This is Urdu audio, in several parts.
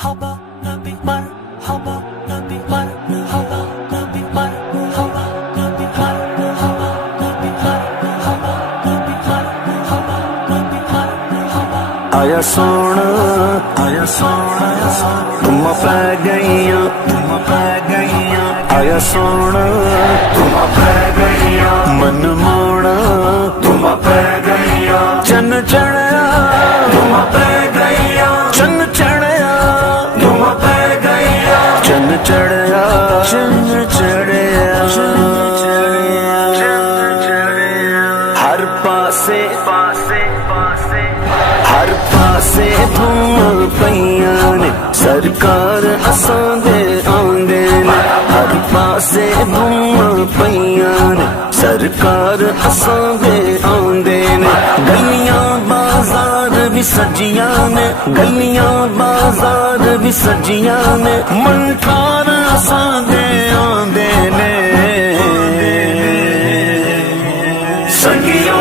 مرحبا نبی مرحبا نبی مرحبا نبی مرحبا نبی مرحبا نبی مرحبا نبی مرحبا نبی مرحبا آیا سونا تم پہ گئیاں آیا سونا تم پہ گئیاں من موڑا تم پہ گئیاں چن چڑھیا تم پہ گئیاں چن چڑھیا تم پہ گئیاں چن چڑھیا ہر پاسے دھوم پیاں نے سرکار اساں دے آندے نے ہر پاسے دھوم پیاں نے سرکار اساں دے آندے نے گلیاں بازار بھی سجیاں نے گلیاں بازار بھی سجیاں نے منٹھار اساں دے آندے نے سنگیو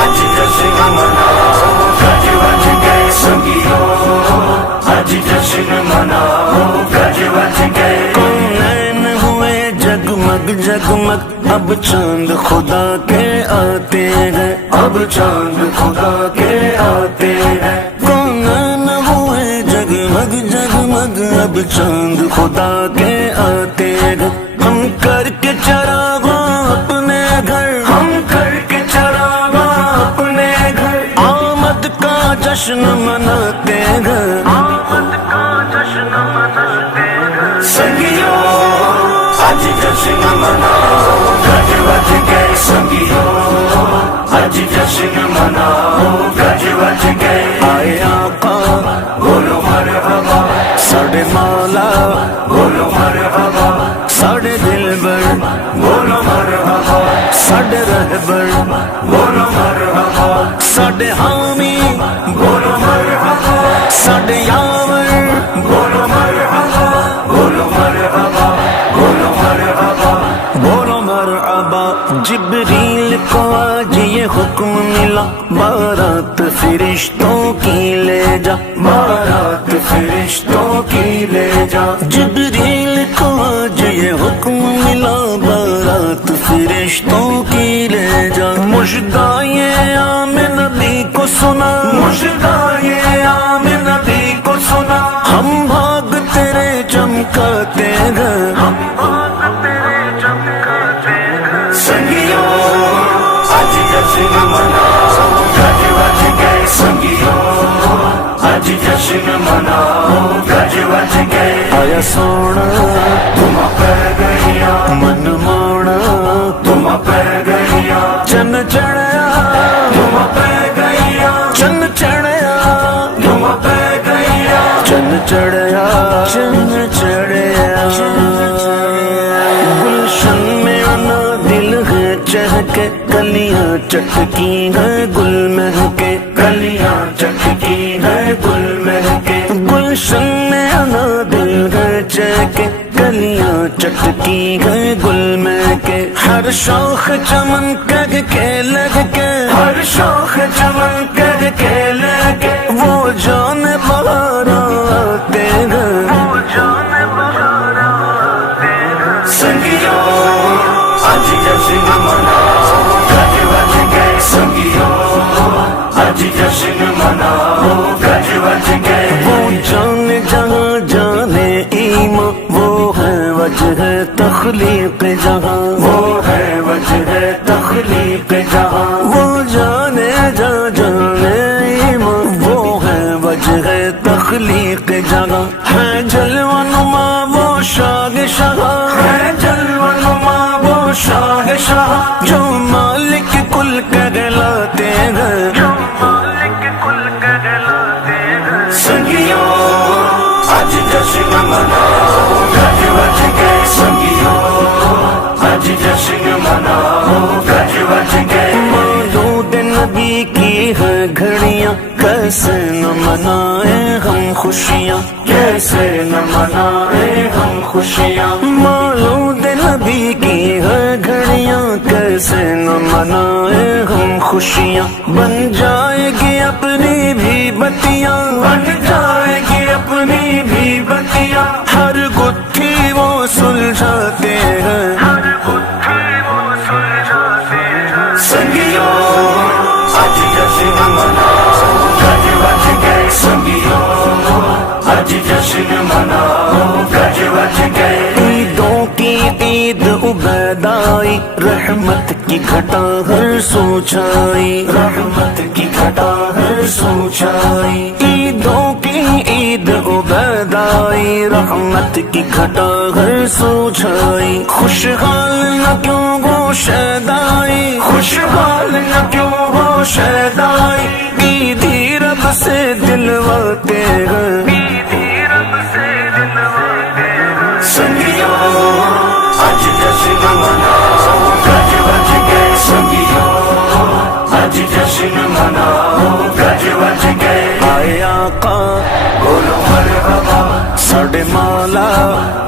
اج جشن مناؤ گج وج گئے سنگیو اج جشن مناؤ گج وج گئے کونین ہوئے جگمگ جگمگ اب چاند خدا کے آتے ہیں اب چاند خدا کے آتے ہیں کونین ہوئے جگمگ جگمگ اب چاند خدا کے آتے ہیں ہم کر کے چراغاں اپنے گھر ہم کر کے چراغاں اپنے گھر آمد کا جشن مناتے ہیں آمد کا جشن مناتے ہیں سنگیو اج جشن مناؤ گج وج گئے سنگیو اج جشن مناؤ گج وج گئے آئے آقا بولو مرحبا ساڑے مولا بولو مرحبا ساڑے دلبر بولو مرحبا ساڑے رہبر بولو مرحبا ساڑے حامی بولو مرحبا ساڑے یاور بولو مرحبا بولو مرحبا بولو مرحبا بولو مرحبا جبریل کو آج یہ حکم ملا بارات فرشتوں کی لے جا بارات فرشتوں کی لے جا جبریل کو آج یہ حکم ملا بارات فرشتوں کی لے جا مژدہ یہ عام نبی کو سنا مژدہ یہ عام نبی کو سنا ہم بھاگ تیرے چمکاتے ہیں ہم بھاگ تیرے چمکاتے ہیں سنگیو اج جشن مناؤ گج وج گئے سنگیو اج جشن مناؤ گج وج گئے آیا سونا تم پہ گئیاں من موڑا تم پہ گئیاں چن چڑھیا تم پہ گئیاں چن چڑھیا تم پہ گئیاں چن چڑھیا گلشن میں آنا دل ہے چہکے کلیاں چٹکی ہے گل مہکے کلیاں چٹکی ہے گل مہکے گلشن میں آنا دل ہے چہکے کلیاں چٹکی ہے گل مہکے ہر شوخ چمن کر کے لگ کے ہر شوخ چمن کر کے لگ کے وہ جان بہار آتے ہیں وہ جان بہار آتے ہیں سنگیو اج جشن مناؤ گج وج گئے سنگیو اج جشن مناؤ گج وج گئے وہ جان جہاں جانے ایمان وہ ہے وجہ تخلیق جہاں وہ ہے وجہ تخلیق جہاں وہ جانے جانے ایمان وہ ہے وجہ تخلیق جہاں ہے جلوہ نما وہ شاہ شاہ ہے جلوہ نما وہ شاہ شاہ جو مالک کل کہلاتے ہیں جو مالک کل کہلاتے ہیں سنگیو اج جشن مناؤ گج وج گئے سنگیو اج جشن مناؤ گج وج گئے مولود نبی کی ہے گھڑیاں کیسے نہ منائیں ہم خوشیاں کیسے نہ منائیں ہم خوشیاں مولود نبی کی ہے گھڑیاں کیسے نہ منائیں ہم خوشیاں بن جائے گی اپنی بھی بتیاں بن جائے گی اپنی مناؤ گج وج گئے عیدوں کی عید عبیدائی رحمت کی گھٹا ہر سو چھائی رحمت کی گھٹا ہر سو چھائی عیدوں کی عید عبیدائی رحمت کی گھٹا ہر سو چھائی خوشحال نہ کیوں ہو شیدائی خوشحال نہ کیوں ہو شیدائی عیدی رب سے دلواتے ہیں سنگیو آج جشن مناؤ گج وج گئے سنگیو آج جشن مناؤ گج وج گئے آئے آقا بولو مرحبا ساڑے مالا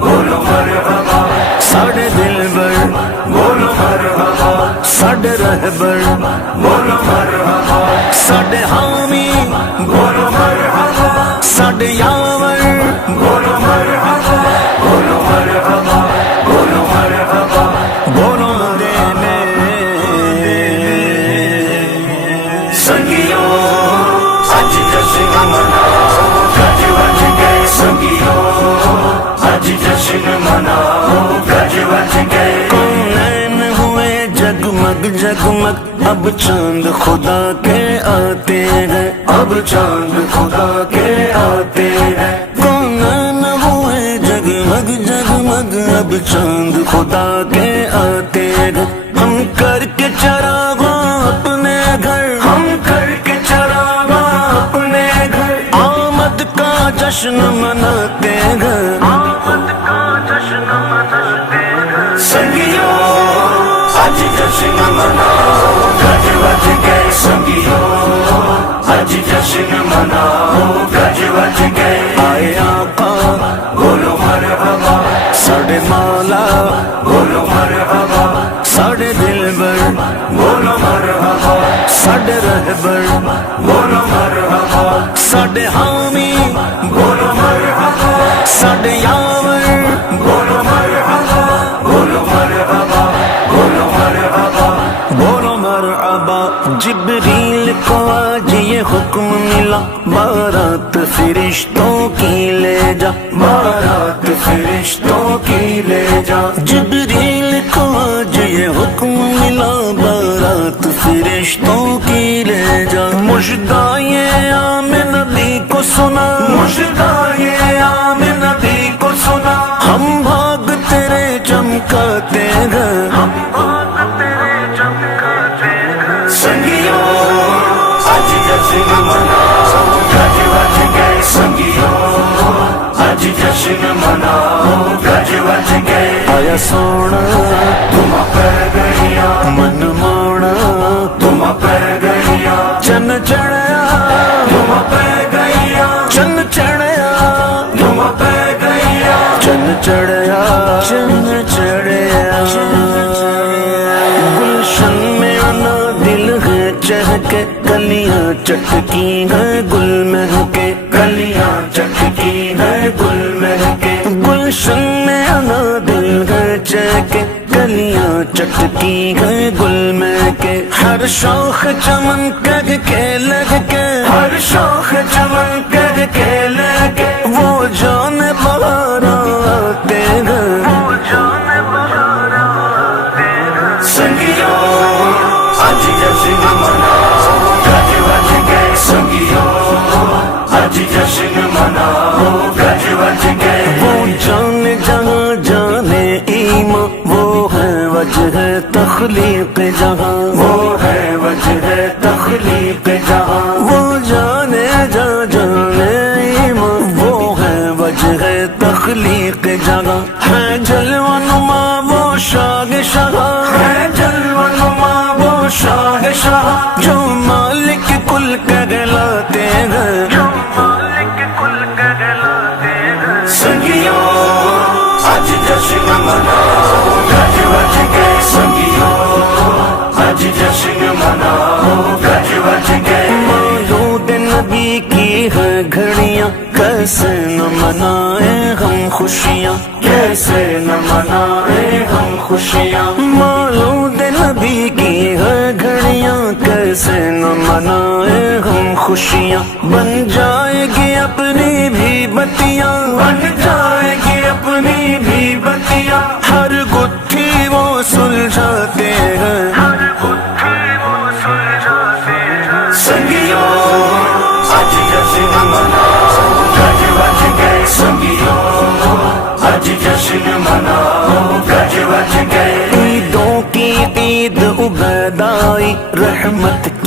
بولو مرحبا ساڑے دلبر بولو مرحبا ساڑے رہبر بولو مرحبا ساڑے حامی بولو مرحبا ساڑے یاور بولو مرحبا بولو مرحبا بولو مرحبا بولو دینے سنگیو آج جشن مناؤ گج وج گئے سنگیو آج جشن مناؤ گج وج گئے کونین ہوئے جگمگ جگمگ اب چاند خدا کے آتے ہیں اب چاند خدا کے آتے ہیں کونین ہوئے جگمگ جگمگ اب چاند خدا کے آتے ہیں ہم کر کے چراغاں اپنے گھر ہم کر کے چراغاں اپنے گھر آمد کا جشن مناتے ہیں سنگیو آج جشن مناؤ گج وج گئے سنگیو آج جشن مناؤ گج وج گئے آئے آقا بولو مرحبا ساڑے مالا بولو مرحبا ساڑے دلبر بولو مرحبا ساڑے رہبر بولو مرحبا ساڑے حامی بولو مرحبا ساڑے یاور بولو مرحبا بولو مرحبا بولو مرحبا بولو مرحبا جبریل کو آج یہ حکم ملا بارات فرشتوں کی لے جا بارات فرشتوں کی لے جا جبریل کو آج یہ حکم ملا بارات فرشتوں کی لے جا مژدہ یہ عام نبی کو سنا مژدہ یہ عام نبی کو سنا ہم بھاگ تیرے چمکاتے ہیں سنگیو آج جشن مناؤ گج وج گئے سنگیو آج جشن مناؤ گج وج گئے آیا سونا تم پر گئیا من مونا تم پر گئیا چن چڑھیا تم پہ گئیا چن چڑھیا تم پہ گئیا چن چڑھیا چن چڑھیا گلشن میں آنا دل ہے چہکے کلیاں چٹکی ہے گل مہکے کلیاں چٹکی ہے گل مہکے گلشن میں آنا دل ہے چہکے کلیاں چٹکی ہے گل مہکے ہر شوخ چمن کر کے لگ کے ہر شوخ چمن کر کے لگے وہ جان بہار آتے ہیں سنگیو آج جشن مناؤ گج وج گئے سنگیو آج جشن مناؤ گج وج گئے وہ جان جہاں جانے ایمان وہ ہے وجہ تخلیق جہاں وہ ہے وجہ تخلیق جہاں وہ جانے جانے ایمان وہ ہے وجہ تخلیق جہاں ہے جلوہ نما وہ شاہ ہے جلوہ نما وہ شاہ شاہ جو مالک کل کہلاتے ہیں سنگیو آج جشن مناؤ گج وج گئے سنگیو آج جشن مناؤ گج وج گئے مولود نبی کی ہے گھڑیاں کیسے نہ منائیں ہم خوشیاں کیسے نہ منائیں ہم خوشیاں مولود نبی کی ہے گھڑیاں کیسے نہ منائیں ہم خوشیاں بن جائے گی اپنی بھی بتیاں بن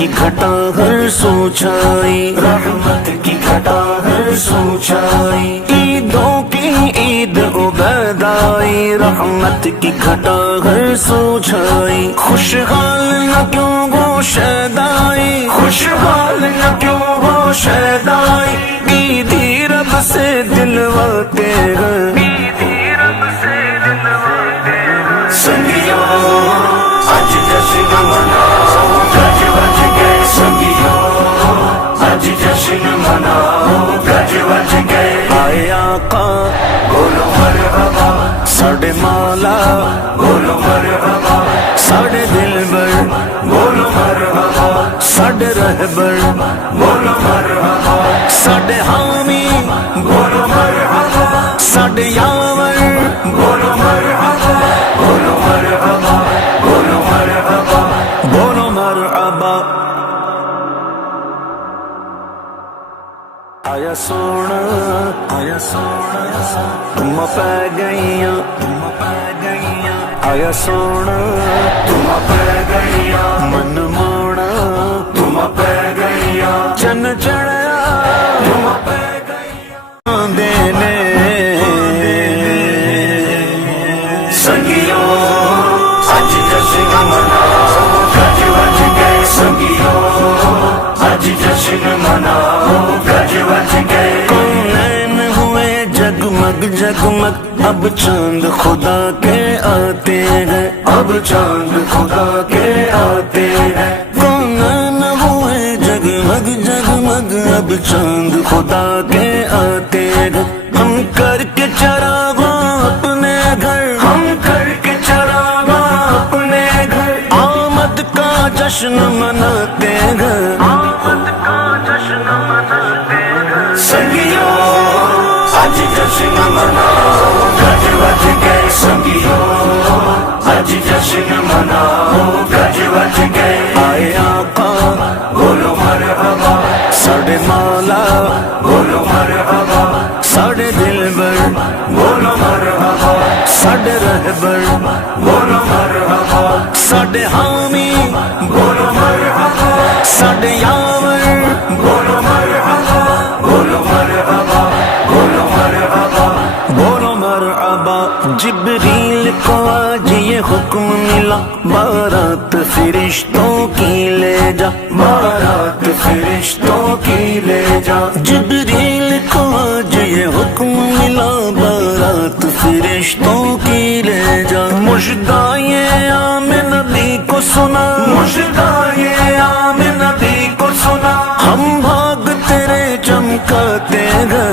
کی گھٹا ہر سو چھائی رحمت کی گھٹا ہر سو چھائی عیدوں کی عید عبید آئی رحمت کی گھٹا ہر سو چھائی خوشحال نہ کیوں وہ شیدائی خوشحال نہ کیوں وہ شیدائی عیدی رب سے دلواتے ہیں سنگیو آج جشن مناؤ گج وج گئے سنگیو آج جشن مناؤ گج وج گئے آئے آقا بولو مرحبا ساڑھے مولا بولو مرحبا ساڑھے دلبر بولو مرحبا ساڑھے رہبر بولو مرحبا ساڑھے حامی بولو مرحبا ساڑھے یاور بولو مرحبا بولو مرحبا بولو مرحبا بولو مرحبا آیا سونا تم پہ گئیاں آیا سونا تم پہ گئیا من موڑا تم پہ گئیا چن چڑھیا تم پہ گئیا دینے سنگیو آج جشن مناؤ گج وج گئے سنگیو آج جشن مناؤ گج وج گئے کونین ہوئے جگمگ جگمگ اب چاند خدا کے آتے ہیں اب چاند خدا کے آتے ہیں کونین ہوئے جگمگ جگمگ اب چاند خدا کے آتے ہیں ہم کر کے چراغاں اپنے گھر ہم کر کے چراغا اپنے گھر آمد کا جشن مناتے ہیں سنگیو آج جشن مناؤ گج وج گئے سنگیو آج جشن مناؤ گج وج گئے آئے آقا بولو مرحبا ساڑھے مولا بولو مرحبا ساڑھے دلبر بولو مرحبا ساڑھے رہبر بولو مرحبا ساڑھے حامی بولو مرحبا ساڑھے یاور بولو مرحبا بولو مرحبا بولو مرحبا بولو مرحبا جبریل کو آج یہ حکم ملا بارات فرشتوں کی لے جا بارات فرشتوں کی لے جا جبریل کو آج یہ حکم ملا بارات فرشتوں کی لے جا مژدہ یہ عام نبی کو سنا مژدہ یہ عام نبی کو سنا ہم بھاگ تیرے چمکاتے ہیں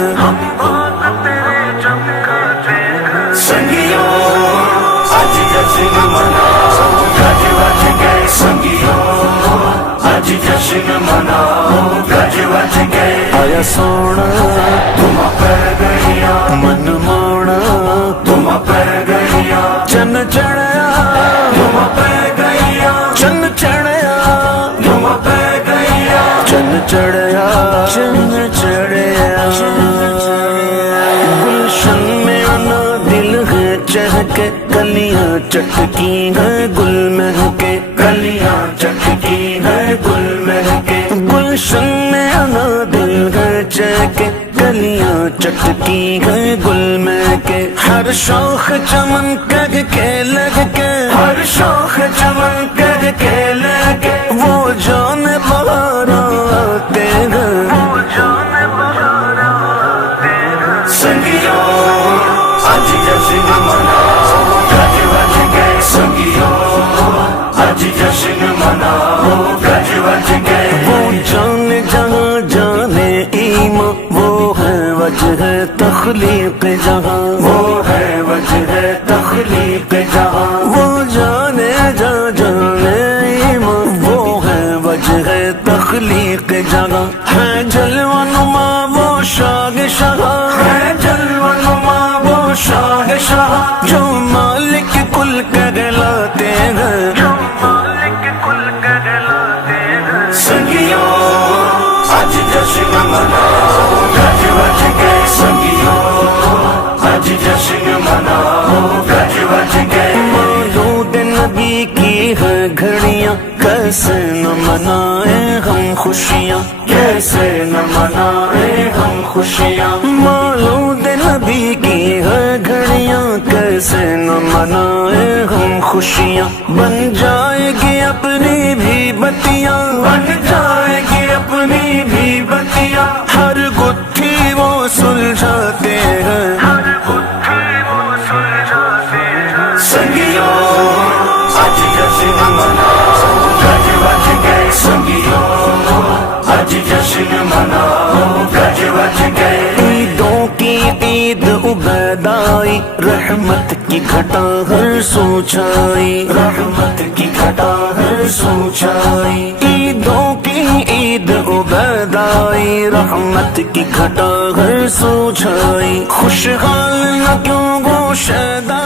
سنگیو آج جشن مناؤ گج وج گئے سنگیو آج جشن مناؤ گج وج گئے آیا سونا تم پہ گئیا من موڑا تم پہ گئیا چن چڑھیا تم پہ گئیا چن چڑھیا تم پہ گئیا چن چڑھیا چن چڑھیا گلشن میں آنا دل ہے چہکے کلیاں چٹکی ہے گل مہکے کلیاں چٹکی ہے گل مہکے گلشن میں آنا دل ہے چہکے کلیاں چٹکی ہے گل مہکے ہر شوخ چمن کگ کے لگ کے ہر شوخ چمن کر کے لگے وہ جان بہار آتے ہیں سنگیو آج جشن مناؤ گج وج گئے سنگیو آج جشن مناؤ گج وج گئے وہ جانے جہاں جانے ایمان وہ ہے وجہ تخلیق جہاں وہ ہے وجہ تخلیق جہاں وہ جانے جہاں جانے ایمان وہ ہے وجہ تخلیق جہاں ہے جلوہ نما وہ شاہ شاہ ہے جلوہ نما وہ شاہ شاہ جو مالک کل کہلاتے ہیں سنگیو آج جشن مناؤ گج وج گئے سنگیو آج جشن مناؤ گج وج گئے مولود نبی کی ہے گھڑیاں کر کیسے نہ منائیں ہم خوشیاں، کیسے نہ منائیں ہم خوشیاں، مولود نبی کی ہے گھڑیاں، کیسے نہ منائیں ہم خوشیاں، بن جائے گی اپنی بھی بتیاں، بن جائے گی اپنی بھی بتیاں، ہر گتھی وہ سلجھاتے ہیں، سنگیو آج جشن مناؤ، گج وج گئے سنگیو آج جشن مناؤ، گج وج گئے، عیدوں کی عید عبیدائی، رحمت کی گھٹا ہر سو چھائی، رحمت کی گھٹا ہے سوچائی، عیدوں کی عید عبیدائی، رحمت کی گھٹا ہر سو چھائی، خوشحال نہ کیوں گو شیدا